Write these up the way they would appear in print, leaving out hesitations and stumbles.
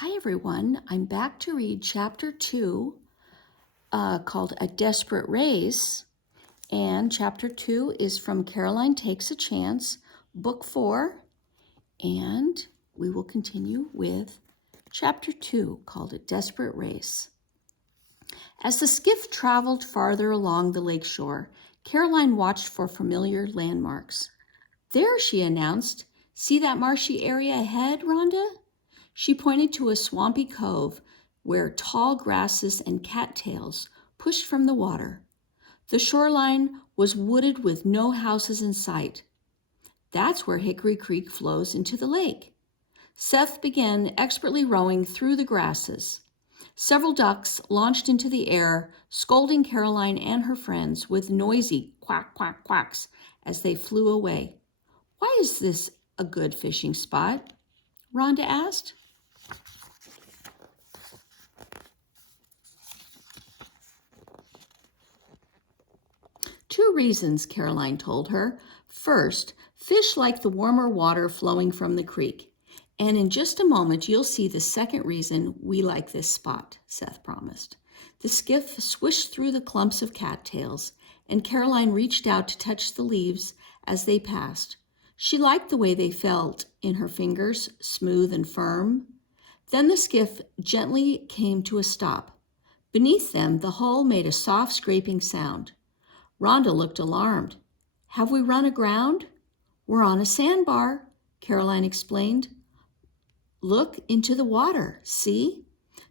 Hi everyone, I'm back to read chapter 2 called A Desperate Race. And chapter 2 is from Caroline Takes a Chance, book 4. And we will continue with chapter 2 called A Desperate Race. As the skiff traveled farther along the lakeshore, Caroline watched for familiar landmarks. There, she announced. See that marshy area ahead, Rhonda? She pointed to a swampy cove where tall grasses and cattails pushed from the water. The shoreline was wooded with no houses in sight. That's where Hickory Creek flows into the lake. Seth began expertly rowing through the grasses. Several ducks launched into the air, scolding Caroline and her friends with noisy quack, quack, quacks as they flew away. Why is this a good fishing spot? Rhonda asked. Two reasons, Caroline told her. First, fish like the warmer water flowing from the creek. And in just a moment, you'll see the second reason we like this spot, Seth promised. The skiff swished through the clumps of cattails, and Caroline reached out to touch the leaves as they passed. She liked the way they felt in her fingers, smooth and firm. Then the skiff gently came to a stop. Beneath them, the hull made a soft scraping sound. Rhonda looked alarmed. Have we run aground? We're on a sandbar, Caroline explained. Look into the water, see?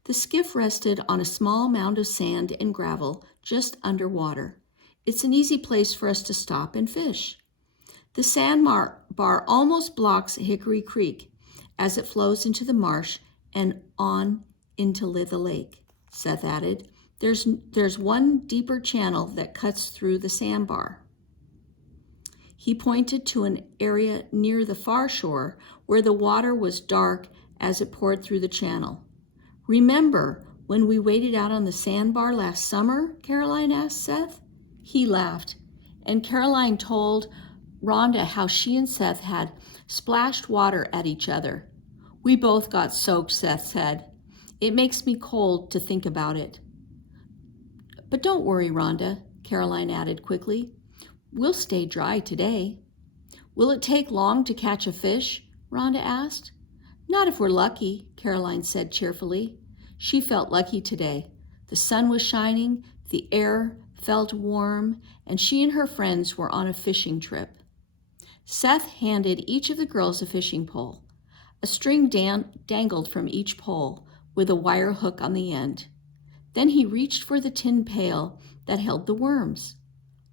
The skiff rested on a small mound of sand and gravel just underwater. It's an easy place for us to stop and fish. The sandbar almost blocks Hickory Creek as it flows into the marsh and on into the lake, Seth added. There's one deeper channel that cuts through the sandbar. He pointed to an area near the far shore where the water was dark as it poured through the channel. Remember when we waded out on the sandbar last summer? Caroline asked Seth. He laughed, and Caroline told Rhonda how she and Seth had splashed water at each other. We both got soaked, Seth said. It makes me cold to think about it. But don't worry, Rhonda, Caroline added quickly. We'll stay dry today. Will it take long to catch a fish? Rhonda asked. Not if we're lucky, Caroline said cheerfully. She felt lucky today. The sun was shining, the air felt warm, and she and her friends were on a fishing trip. Seth handed each of the girls a fishing pole. A string dangled from each pole with a wire hook on the end. Then he reached for the tin pail that held the worms.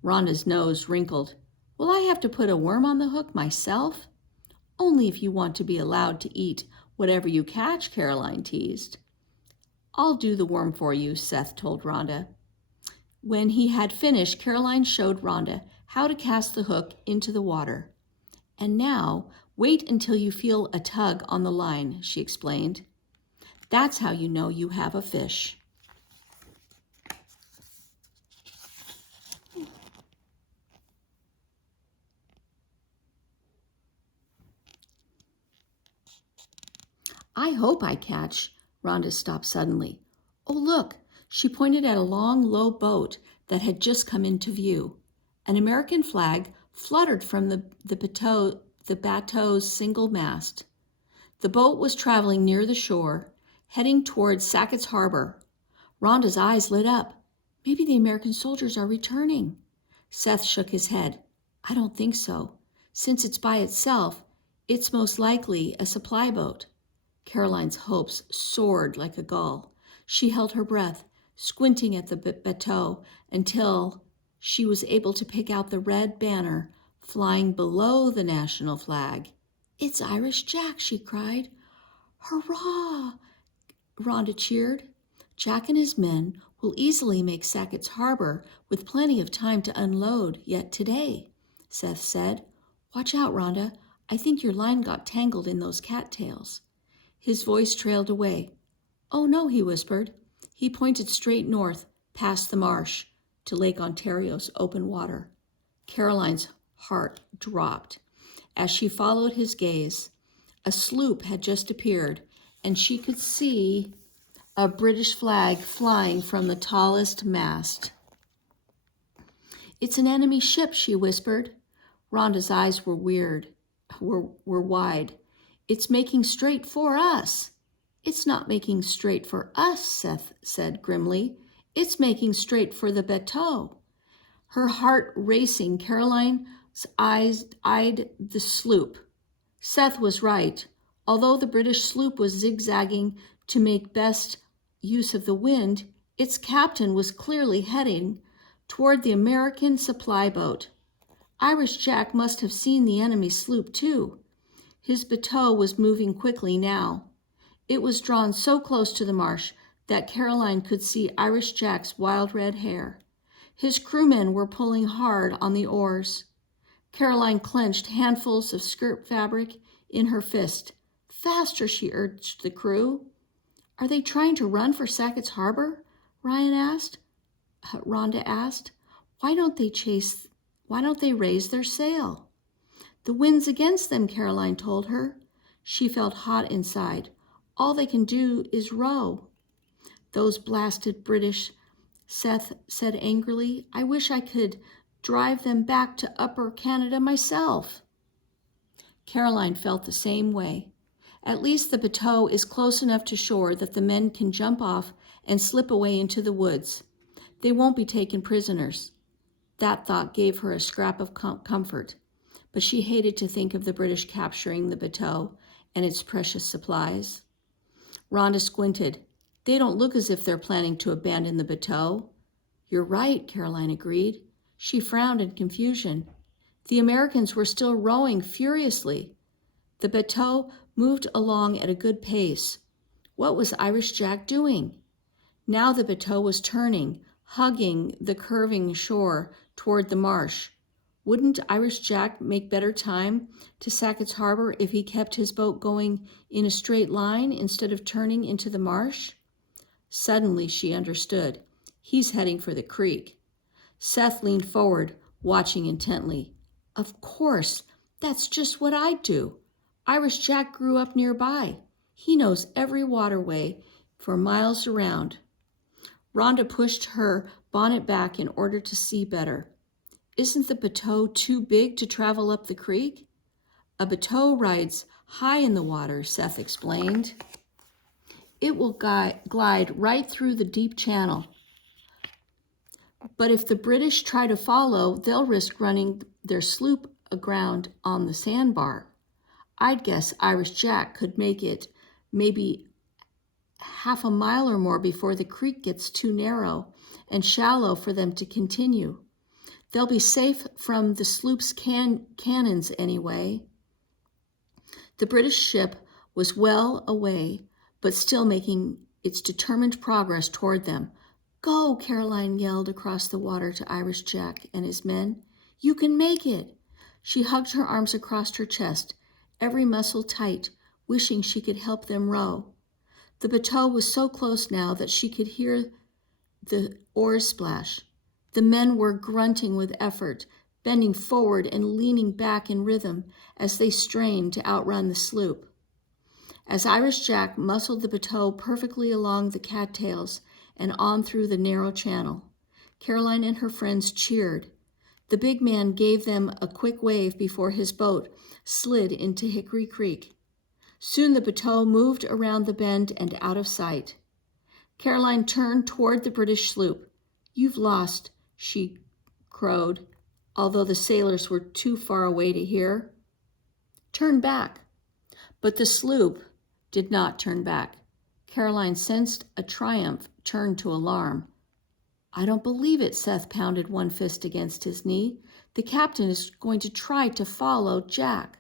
Rhonda's nose wrinkled. Will I have to put a worm on the hook myself? Only if you want to be allowed to eat whatever you catch, Caroline teased. I'll do the worm for you, Seth told Rhonda. When he had finished, Caroline showed Rhonda how to cast the hook into the water. And now, wait until you feel a tug on the line, she explained. That's how you know you have a fish. I hope I catch. Rhonda stopped suddenly. Oh, look, she pointed at a long, low boat that had just come into view. An American flag fluttered from the bateau's single mast. The boat was traveling near the shore, heading toward Sackett's Harbor. Rhonda's eyes lit up. Maybe the American soldiers are returning. Seth shook his head. I don't think so. Since it's by itself, it's most likely a supply boat. Caroline's hopes soared like a gull. She held her breath, squinting at the bateau until she was able to pick out the red banner flying below the national flag. It's Irish Jack, she cried. Hurrah! Rhonda cheered. Jack and his men will easily make Sackett's Harbor with plenty of time to unload yet today, Seth said. Watch out, Rhonda. I think your line got tangled in those cattails. His voice trailed away. Oh no, he whispered. He pointed straight north, past the marsh, to Lake Ontario's open water. Caroline's heart dropped as she followed his gaze. A sloop had just appeared, and she could see a British flag flying from the tallest mast. "It's an enemy ship," she whispered. Rhonda's eyes were wide. "It's making straight for us." "It's not making straight for us," Seth said grimly. "It's making straight for the bateau." Her heart racing, Caroline's eyes eyed the sloop. Seth was right. Although the British sloop was zigzagging to make best use of the wind, its captain was clearly heading toward the American supply boat. Irish Jack must have seen the enemy sloop too. His bateau was moving quickly now. It was drawn so close to the marsh that Caroline could see Irish Jack's wild red hair. His crewmen were pulling hard on the oars. Caroline clenched handfuls of skirt fabric in her fist. "Faster," she urged the crew. "Are they trying to run for Sackett's Harbor?" Rhonda asked. Why don't they raise their sail?" "The wind's against them," Caroline told her. She felt hot inside. "All they can do is row." "Those blasted British," Seth said angrily. "I wish I could drive them back to Upper Canada myself." Caroline felt the same way. At least the bateau is close enough to shore that the men can jump off and slip away into the woods. They won't be taken prisoners. That thought gave her a scrap of comfort, but she hated to think of the British capturing the bateau and its precious supplies. Rhonda squinted. "They don't look as if they're planning to abandon the bateau." "You're right," Caroline agreed. She frowned in confusion. The Americans were still rowing furiously. The bateau moved along at a good pace. What was Irish Jack doing? Now the bateau was turning, hugging the curving shore toward the marsh. Wouldn't Irish Jack make better time to Sackett's Harbor if he kept his boat going in a straight line instead of turning into the marsh? Suddenly she understood. He's heading for the creek. Seth leaned forward, watching intently. "Of course, that's just what I'd do. Irish Jack grew up nearby. He knows every waterway for miles around." Rhonda pushed her bonnet back in order to see better. "Isn't the bateau too big to travel up the creek?" "A bateau rides high in the water," Seth explained. "It will glide right through the deep channel. But if the British try to follow, they'll risk running their sloop aground on the sandbar. I'd guess Irish Jack could make it maybe half a mile or more before the creek gets too narrow and shallow for them to continue. They'll be safe from the sloop's cannons anyway." The British ship was well away, but still making its determined progress toward them. "Go," Caroline yelled across the water to Irish Jack and his men. "You can make it." She hugged her arms across her chest, every muscle tight, wishing she could help them row. The bateau was so close now that she could hear the oars splash. The men were grunting with effort, bending forward and leaning back in rhythm as they strained to outrun the sloop. As Irish Jack muscled the bateau perfectly along the cattails and on through the narrow channel, Caroline and her friends cheered. The big man gave them a quick wave before his boat slid into Hickory Creek. Soon the bateau moved around the bend and out of sight. Caroline turned toward the British sloop. "You've lost," she crowed, although the sailors were too far away to hear. "Turn back." But the sloop did not turn back. Caroline sensed a triumph turn to alarm. "I don't believe it," Seth pounded one fist against his knee. "The captain is going to try to follow Jack."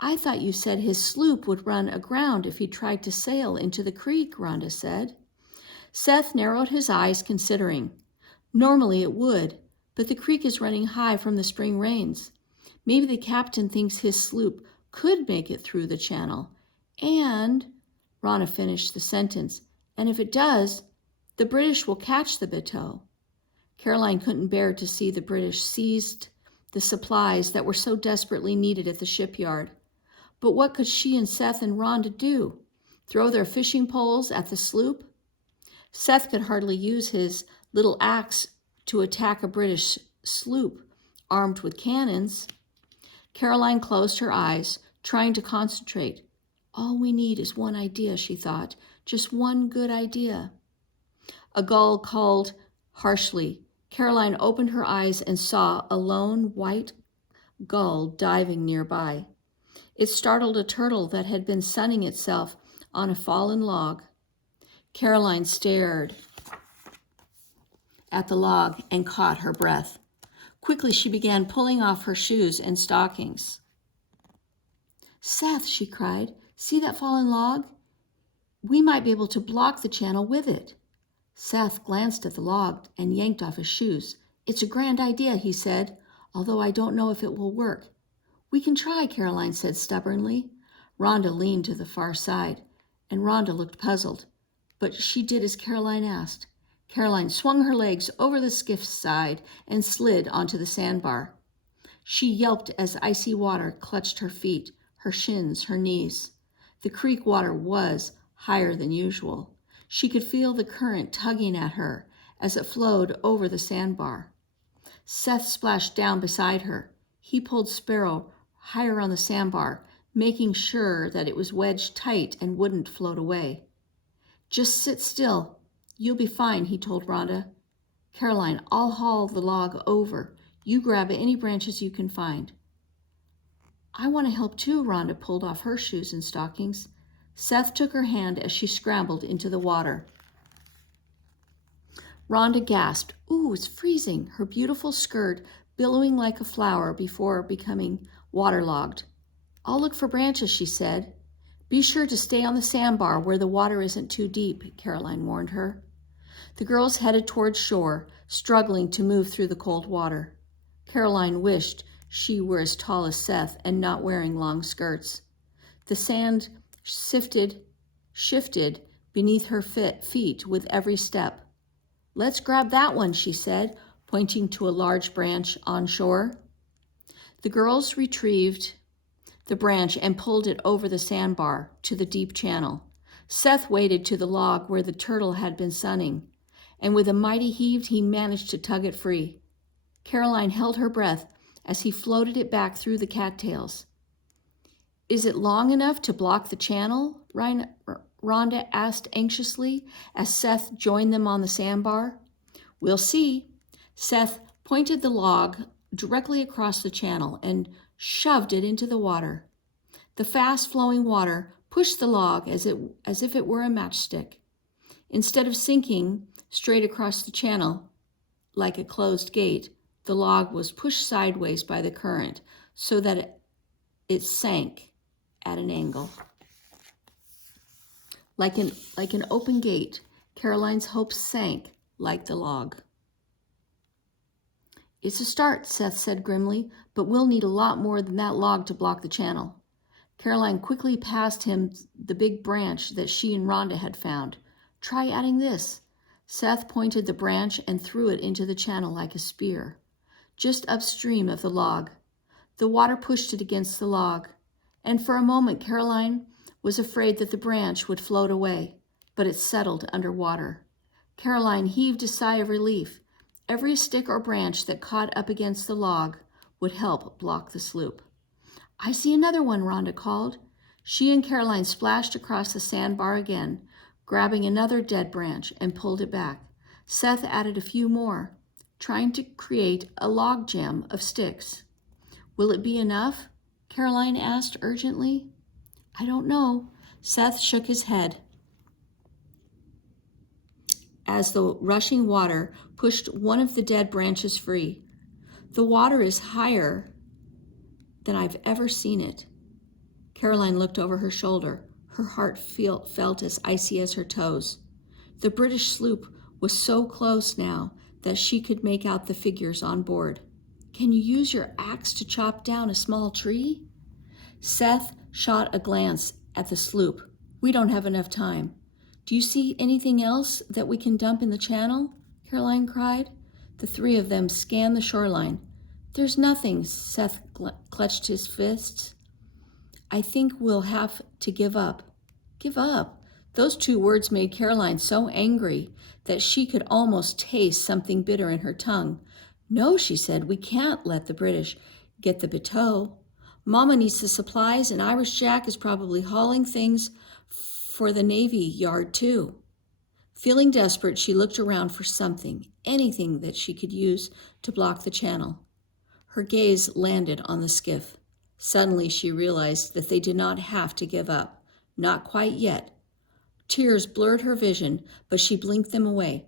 "I thought you said his sloop would run aground if he tried to sail into the creek," Rhonda said. Seth narrowed his eyes, considering. "Normally it would, but the creek is running high from the spring rains. Maybe the captain thinks his sloop could make it through the channel. And," Rhonda finished the sentence, "and if it does, the British will catch the bateau." Caroline couldn't bear to see the British seized the supplies that were so desperately needed at the shipyard. But what could she and Seth and Rhonda do? throw their fishing poles at the sloop? Seth could hardly use his little axe to attack a British sloop armed with cannons. Caroline closed her eyes, trying to concentrate. All we need is one idea, she thought. Just one good idea. A gull called harshly. Caroline opened her eyes and saw a lone white gull diving nearby. It startled a turtle that had been sunning itself on a fallen log. Caroline stared at the log and caught her breath. Quickly, she began pulling off her shoes and stockings. Seth, she cried, see that fallen log? We might be able to block the channel with it. Seth glanced at the log and yanked off his shoes. It's a grand idea, he said, although I don't know if it will work. We can try, Caroline said stubbornly. Rhonda leaned to the far side, and Rhonda looked puzzled, but she did as Caroline asked. Caroline swung her legs over the skiff's side and slid onto the sandbar. She yelped as icy water clutched her feet, her shins, her knees. The creek water was higher than usual. She could feel the current tugging at her as it flowed over the sandbar. Seth splashed down beside her. He pulled Sparrow higher on the sandbar, making sure that it was wedged tight and wouldn't float away. Just sit still. You'll be fine, he told Rhonda. Caroline, I'll haul the log over. You grab any branches you can find. I want to help too, Rhonda pulled off her shoes and stockings. Seth took her hand as she scrambled into the water. Rhonda gasped. Ooh, it's freezing, her beautiful skirt billowing like a flower before becoming waterlogged. I'll look for branches, she said. Be sure to stay on the sandbar where the water isn't too deep, Caroline warned her. The girls headed toward shore, struggling to move through the cold water. Caroline wished she were as tall as Seth and not wearing long skirts. The sand shifted beneath her feet with every step. Let's grab that one, she said, pointing to a large branch on shore. The girls retrieved the branch and pulled it over the sandbar to the deep channel. Seth waded to the log where the turtle had been sunning, and with a mighty heave, he managed to tug it free. Caroline held her breath as he floated it back through the cattails. Is it long enough to block the channel? Rhonda asked anxiously as Seth joined them on the sandbar. We'll see. Seth pointed the log directly across the channel and shoved it into the water. The fast-flowing water pushed the log as if it were a matchstick. Instead of sinking straight across the channel like a closed gate, the log was pushed sideways by the current so that it sank at an angle. Like an open gate, Caroline's hopes sank like the log. It's a start, Seth said grimly, but we'll need a lot more than that log to block the channel. Caroline quickly passed him the big branch that she and Rhonda had found. Try adding this. Seth pointed the branch and threw it into the channel like a spear, just upstream of the log. The water pushed it against the log, and for a moment Caroline was afraid that the branch would float away, but it settled underwater. Caroline heaved a sigh of relief. Every stick or branch that caught up against the log would help block the sloop. I see another one, Rhonda called. She and Caroline splashed across the sandbar again, grabbing another dead branch and pulled it back. Seth added a few more, trying to create a log jam of sticks. Will it be enough? Caroline asked urgently. I don't know. Seth shook his head as the rushing water pushed one of the dead branches free. The water is higher than I've ever seen it. Caroline looked over her shoulder. Her heart felt as icy as her toes. The British sloop was so close now that she could make out the figures on board. Can you use your axe to chop down a small tree? Seth shot a glance at the sloop. We don't have enough time. Do you see anything else that we can dump in the channel? Caroline cried. The three of them scanned the shoreline. There's nothing, Seth clutched his fists. I think we'll have to give up. Give up? Those two words made Caroline so angry that she could almost taste something bitter in her tongue. No, she said, we can't let the British get the bateau. Mama needs the supplies, and Irish Jack is probably hauling things for the Navy Yard too. Feeling desperate, she looked around for something, anything that she could use to block the channel. Her gaze landed on the skiff. Suddenly she realized that they did not have to give up. Not quite yet. Tears blurred her vision, but she blinked them away.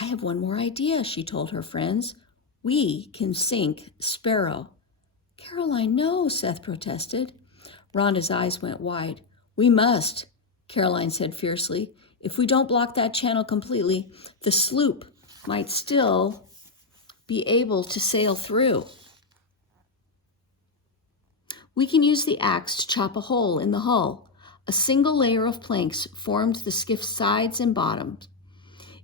I have one more idea, she told her friends. We can sink Sparrow. Caroline, no, Seth protested. Rhonda's eyes went wide. We must, Caroline said fiercely. If we don't block that channel completely, the sloop might still be able to sail through. We can use the axe to chop a hole in the hull. A single layer of planks formed the skiff's sides and bottoms.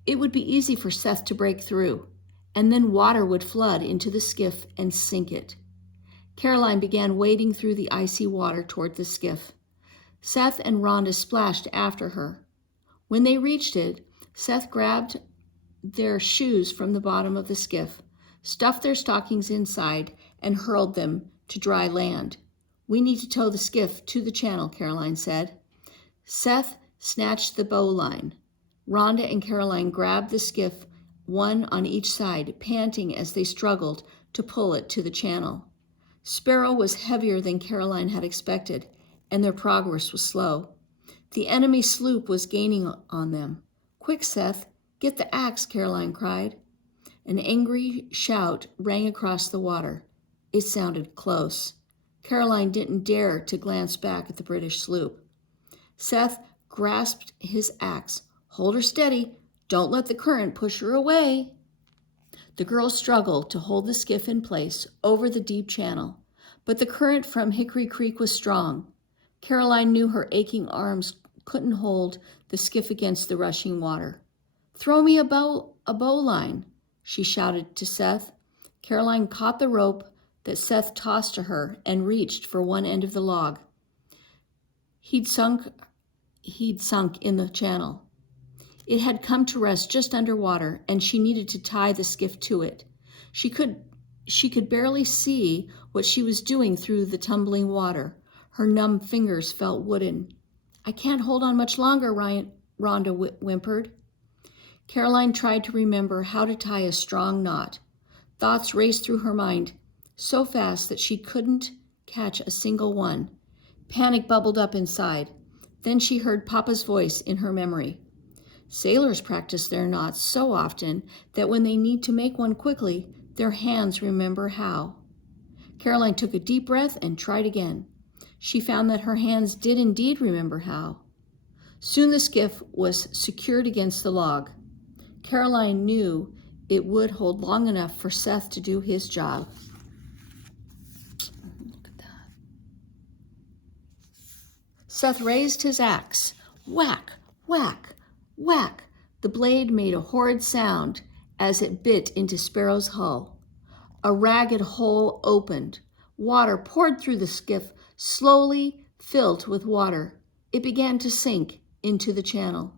It would be easy for Seth to break through, and then water would flood into the skiff and sink it. Caroline began wading through the icy water toward the skiff. Seth and Rhonda splashed after her. When they reached it, Seth grabbed their shoes from the bottom of the skiff, stuffed their stockings inside, and hurled them to dry land. We need to tow the skiff to the channel, Caroline said. Seth snatched the bowline. Rhonda and Caroline grabbed the skiff, one on each side, panting as they struggled to pull it to the channel. Sparrow was heavier than Caroline had expected, and their progress was slow. The enemy sloop was gaining on them. Quick, Seth, get the axe, Caroline cried. An angry shout rang across the water. It sounded close. Caroline didn't dare to glance back at the British sloop. Seth grasped his axe. Hold her steady. Don't let the current push her away. The girls struggled to hold the skiff in place over the deep channel, but the current from Hickory Creek was strong. Caroline knew her aching arms couldn't hold the skiff against the rushing water. Throw me a bowline, she shouted to Seth. Caroline caught the rope that Seth tossed to her and reached for one end of the log. He'd sunk in the channel. It had come to rest just underwater, and she needed to tie the skiff to it. She could barely see what she was doing through the tumbling water. Her numb fingers felt wooden. I can't hold on much longer, Rhonda whimpered. Caroline tried to remember how to tie a strong knot. Thoughts raced through her mind so fast that she couldn't catch a single one. Panic bubbled up inside. Then she heard Papa's voice in her memory. Sailors practice their knots so often that when they need to make one quickly, their hands remember how. Caroline took a deep breath and tried again. She found that her hands did indeed remember how. Soon the skiff was secured against the log. Caroline knew it would hold long enough for Seth to do his job. Look at that. Seth raised his axe. Whack, whack, whack. The blade made a horrid sound as it bit into Sparrow's hull. A ragged hole opened. Water poured through the skiff, slowly filled with water. It began to sink into the channel.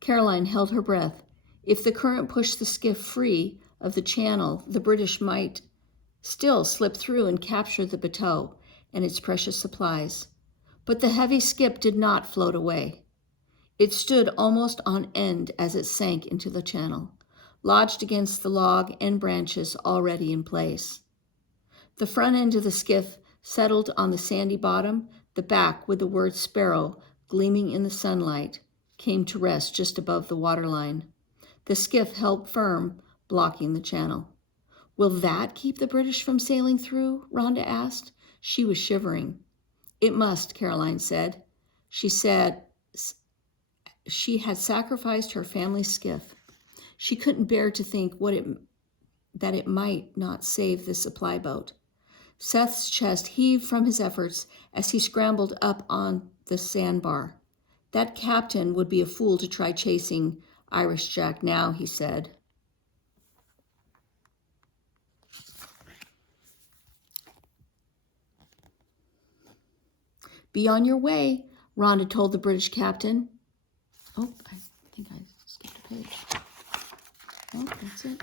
Caroline held her breath. If the current pushed the skiff free of the channel, the British might still slip through and capture the bateau and its precious supplies. But the heavy skip did not float away. It stood almost on end as it sank into the channel, lodged against the log and branches already in place. The front end of the skiff settled on the sandy bottom. The back, with the word Sparrow gleaming in the sunlight, came to rest just above the waterline. The skiff held firm, blocking the channel. Will that keep the British from sailing through? Rhonda asked. She was shivering. It must, Caroline said. She said she had sacrificed her family's skiff. She couldn't bear to think that it might not save the supply boat. Seth's chest heaved from his efforts as he scrambled up on the sandbar. That captain would be a fool to try chasing Irish Jack now, he said. Be on your way, Rhonda told the British captain. Oh, I think I skipped a page. Oh, that's it.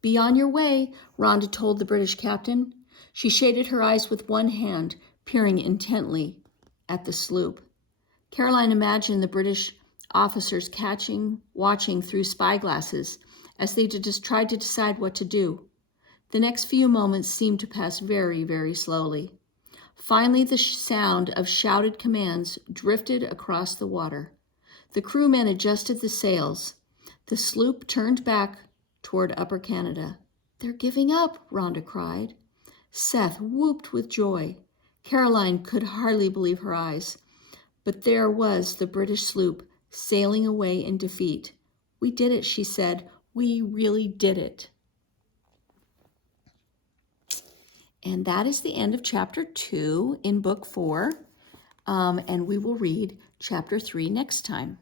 Be on your way, Rhonda told the British captain. She shaded her eyes with one hand, peering intently at the sloop. Caroline imagined the British officers watching through spyglasses as they tried to decide what to do. The next few moments seemed to pass very, very slowly. Finally, the sound of shouted commands drifted across the water. The crewmen adjusted the sails. The sloop turned back toward Upper Canada. They're giving up, Rhonda cried. Seth whooped with joy. Caroline could hardly believe her eyes. But there was the British sloop sailing away in defeat. We did it, she said. We really did it. And that is the end of chapter 2 in book 4. And we will read chapter 3 next time.